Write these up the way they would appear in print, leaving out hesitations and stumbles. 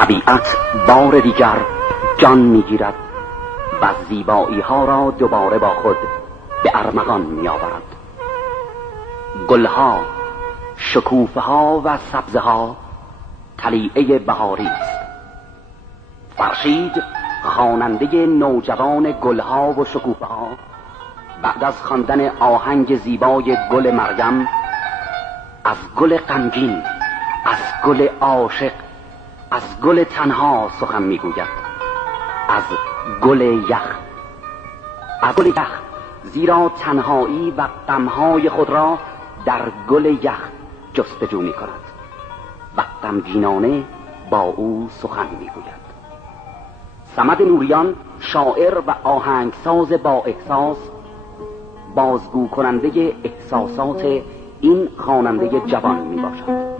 طبیعت بار دیگر جان میگیرد و زیبایی ها را دوباره با خود به ارمغان می آورد. گلها، شکوفه ها و سبزه ها طلیعه بهاری است. فرشید خواننده نوجوان گلها و شکوفه ها بعد از خواندن آهنگ زیبای گل مریم از گل غمگین، از گل عاشق، از گل تنها سخن میگوید، از گل یخ، از گل یخ، زیرا تنهایی و غمهای خود را در گل یخ جستجو می کند و غمگینانه با او سخن میگوید. صمد نوریان شاعر و آهنگساز با احساس، بازگو کننده احساسات این خواننده جوان می باشد.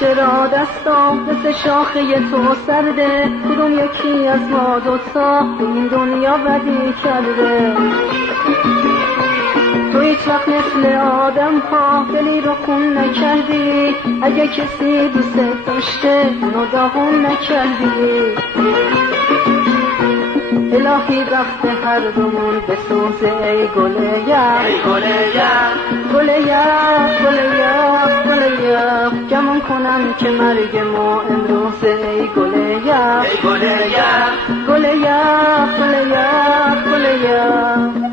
چرا دستا مثل شاخه تو سرده، کدوم یکی از ما دوتا این دنیا بدی کرده؟ تو هیچ وقت مثل آدم ها دلی رو خون نکردی، اگه کسی دوست داشته اونو داغون نکردی. الهی وقت هر دومون بسوزه ای گل یخ، ای گل یخ، گل یخ، گل یخ، گل یخ، گمون کنم که مرگ ما امروزه ای گل یخ، ای گل یخ، گل یخ، گل یخ، گل یخ.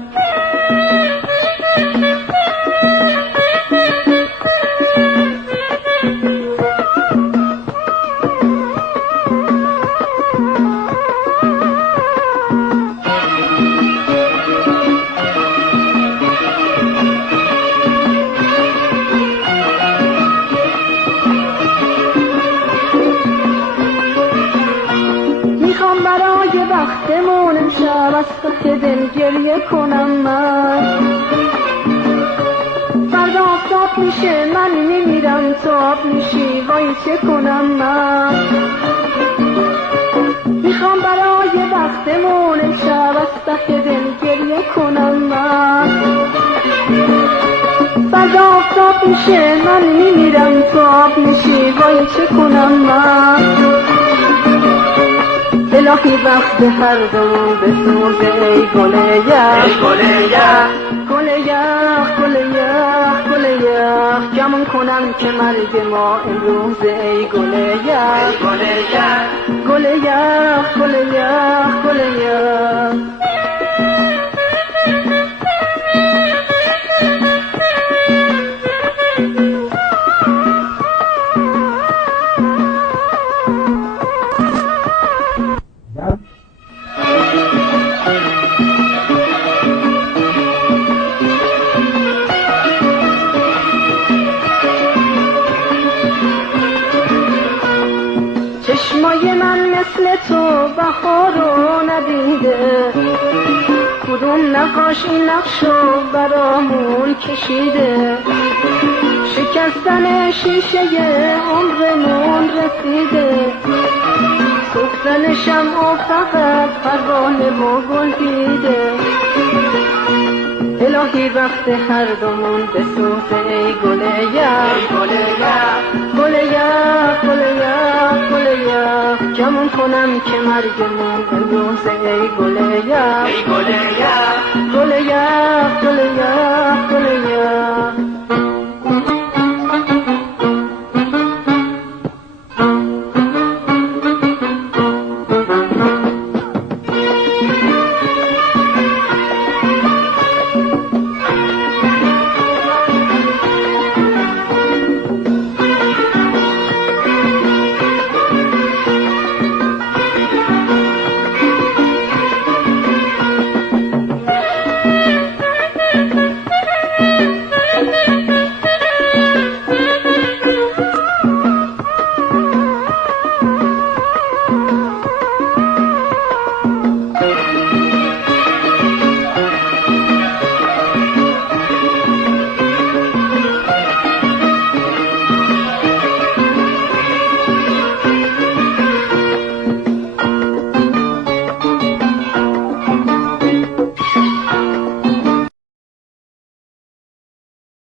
وقتمون امشب از تو دل گریه کنم من، فردا آفتاب میشه من میمیرم تو آب میشی، وای چه کنم من؟ میخوام برای وقتمون امشب از تو دل گریه کنم من، فردا آفتاب میشه من میمیرم تو آب میشی، وای چه کنم من؟ الهی وقت هر دو بسوزه ای گل یخ، ای گل یخ، گل یخ، گل یخ، گل یخ، گمون کنم که مرگ ما امروزه ای گل یخ، ای گل یخ، گل یخ، گل یخ، گل یخ. چشمای من مثل تو بهارو ندیده، کدوم نقاش این نقشو برامون کشیده؟ شکستن شیشه عمرمون رسیده، سوختن شمع و فقط پروانه و گل دیده. الهی وقت هر دومون بسوزه ای گل یخ، گل یخ، گل یخ، گل یخ، گل یخ. گمون کنم که مرگمون امروزه ای گل یخ، ای گل یخ، گل یخ، گل یخ، گل یخ.